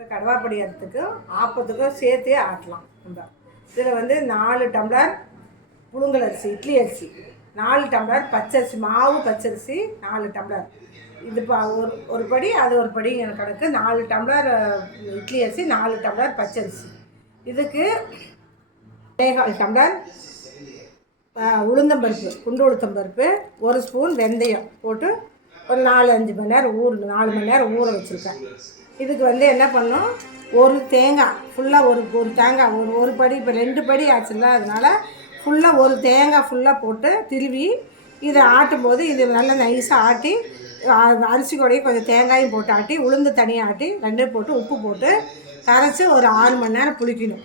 இப்போ கடவாப்படி அரைத்துக்கும் ஆப்பத்துக்கும் சேர்த்தே ஆட்டலாம். நம்ம இதில் வந்து 4 டம்ளர் புழுங்கல் அரிசி, இட்லி அரிசி, 4 டம்ளர் பச்சரிசி, மாவு பச்சரிசி 4 டம்ளர். இது ஒரு படி, அது ஒரு படி கணக்கு. 4 டம்ளர் இட்லி அரிசி, 4 டம்ளர் பச்சரிசி. இதுக்கு 1/4 டம்ளர் உளுந்தம்பருப்பு, குண்டு உளுத்தம்பருப்பு, 1 ஸ்பூன் வெந்தயம் போட்டு ஒரு 4-5 மணி நேரம் 4 மணி நேரம் ஊற வச்சுருக்கேன். இதுக்கு வந்து என்ன பண்ணோம், ஒரு தேங்காய் ஃபுல்லாக ஒரு தேங்காய் ஒரு படி, இப்போ 2 படி ஆச்சுல்ல, அதனால் ஃபுல்லாக ஒரு தேங்காய் ஃபுல்லாக போட்டு திருவி இதை ஆட்டும்போது இது நல்லா நைஸாக ஆட்டி அரிசி கூடயும் கொஞ்சம் தேங்காயும் போட்டு ஆட்டி உளுந்து தனியாக ஆட்டி 2 போட்டு உப்பு போட்டு கரைச்சி ஒரு 6 மணி நேரம் புளிக்கணும்.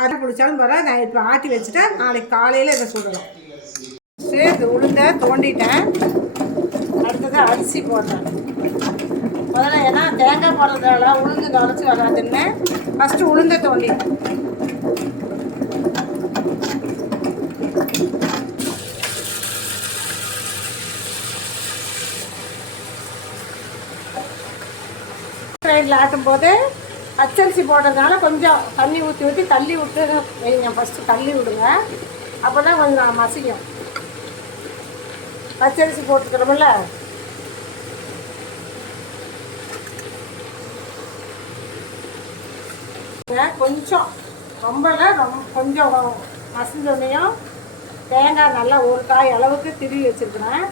ஆட்டி பிடிச்சாலும் பரவாயில்ல. நான் இப்போ ஆட்டி வச்சுட்டேன், நாளைக்கு காலையில் இதை சுடலாம். இது உளுந்தை தோண்டிட்டேன். அடுத்தது அரிசி போடுறேன். முதல்ல ஏன்னா தேங்காய் போடுறதால உளுந்து தொலைச்சி வராதுன்னு ஃபஸ்ட்டு உளுந்தை தோண்டிட்டேன். ட்ரெயினில் ஆட்டும்போது பச்சரிசி போடுறதுனால கொஞ்சம் தண்ணி ஊற்றி தள்ளி விட்டு வைங்க. ஃபஸ்ட்டு தள்ளி விடுங்க, அப்போ தான் கொஞ்சம் மசியும். பச்சரிசி போட்டுக்கிறோம்ல, கொஞ்சம் கொஞ்சம் மசிஞ்சோன்னையும் தேங்காய் நல்லா ஒரு காய் அளவுக்கு திருவி வச்சுருக்கிறேன்.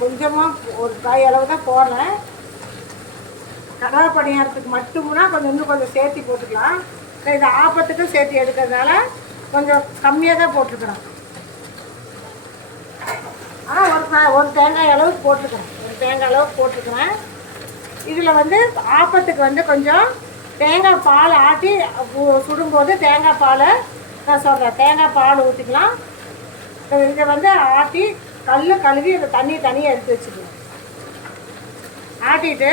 கொஞ்சமாக ஒரு காய் அளவு தான் போடுறேன். கடலை பணியாரத்துக்கு மட்டும்னா இன்னும் கொஞ்சம் சேர்த்தி போட்டுக்கலாம். இது ஆப்பத்துக்கும் சேர்த்து எடுக்கிறதுனால கொஞ்சம் கம்மியாக தான் போட்டுருக்குறேன். ஒரு தேங்காய் அளவுக்கு போட்டிருக்கிறேன். இதில் வந்து ஆப்பத்துக்கு வந்து கொஞ்சம் தேங்காய் பால் ஆட்டி சுடும்போது தேங்காய் பாலை நான் சொல்கிறேன், தேங்காய் பால் ஊற்றிக்கலாம். இதை வந்து ஆட்டி கழுவி அந்த தனியாக எடுத்து வச்சுக்கலாம். ஆட்டிட்டு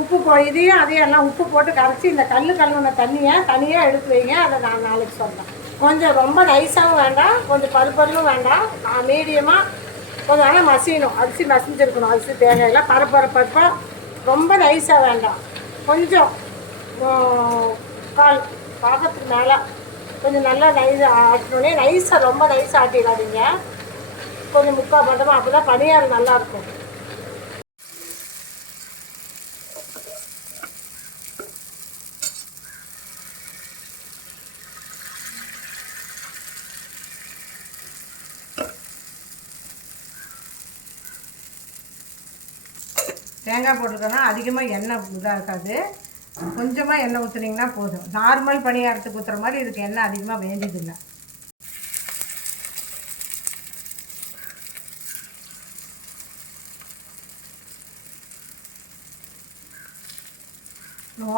உப்பு இதையும் அதையும் எல்லாம் உப்பு போட்டு கரைச்சி இந்த கழுவுன தண்ணியை தனியாக எடுத்து வைங்க. அதை நான் நாளைக்கு சொல்கிறேன். கொஞ்சம் ரொம்ப நைஸாகவும் வேண்டாம், கொஞ்சம் பருப்பரும் வேண்டாம், மீடியமாக கொஞ்சம் ஆனால் மசியணும். அரிசி மசிஞ்சிருக்கணும். அரிசி தேங்காயெல்லாம் பருப்பாக ரொம்ப நைஸாக வேண்டாம். கொஞ்சம் கால் பாகத்துக்கு மேலே கொஞ்சம் நல்லா நைஸாக ஆட்டணுன்னே. நைஸாக ரொம்ப நைஸாக ஆட்டிடாதீங்க, கொஞ்சம் முக்கால் பட்டமாக, அப்போ தான் பணியாரம் நல்லாயிருக்கும். தேங்காய் போட்டிருக்கோன்னா அதிகமாக எண்ணெய் இதாக இருக்காது, கொஞ்சமாக எண்ணெய் ஊற்றுனீங்கன்னா போதும். நார்மல் பணியாரத்துக்கு ஊற்றுற மாதிரி இதுக்கு எண்ணெய் அதிகமாக வேண்டியதில்லை.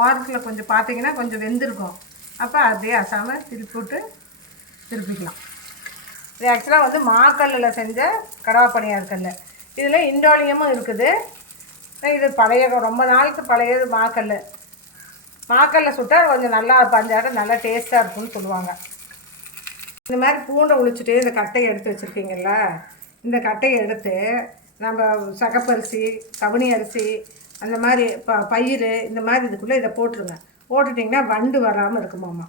ஓரத்தில் கொஞ்சம் பார்த்தீங்கன்னா கொஞ்சம் வெந்திருக்கும். அப்போ அப்படியே அசாமல் திருப்பிக்கலாம். இது ஆக்சுவலாக வந்து மாக்கல்லில் செஞ்ச கடவா பணியாரக்கல்ல. இதில் இண்டோலியமும் இருக்குது. இது ரொம்ப நாளுக்கு பழையது மாக்கல்ல சுட்டால் கொஞ்சம் நல்லா பஞ்சாட்டம் நல்லா டேஸ்ட்டாக இருக்குன்னு சொல்லுவாங்க. இந்த மாதிரி பூண்டை உளிச்சுட்டு இந்த கட்டையை எடுத்து வச்சுருக்கீங்கள, இந்த கட்டையை எடுத்து நம்ம சகப்பரிசி, கவுனி அரிசி, அந்த மாதிரி பயிறு, இந்த மாதிரி இதுக்குள்ளே இதை போட்டுருங்க. போட்டுட்டிங்கன்னா வண்டு வராமல் இருக்குமாம்மா.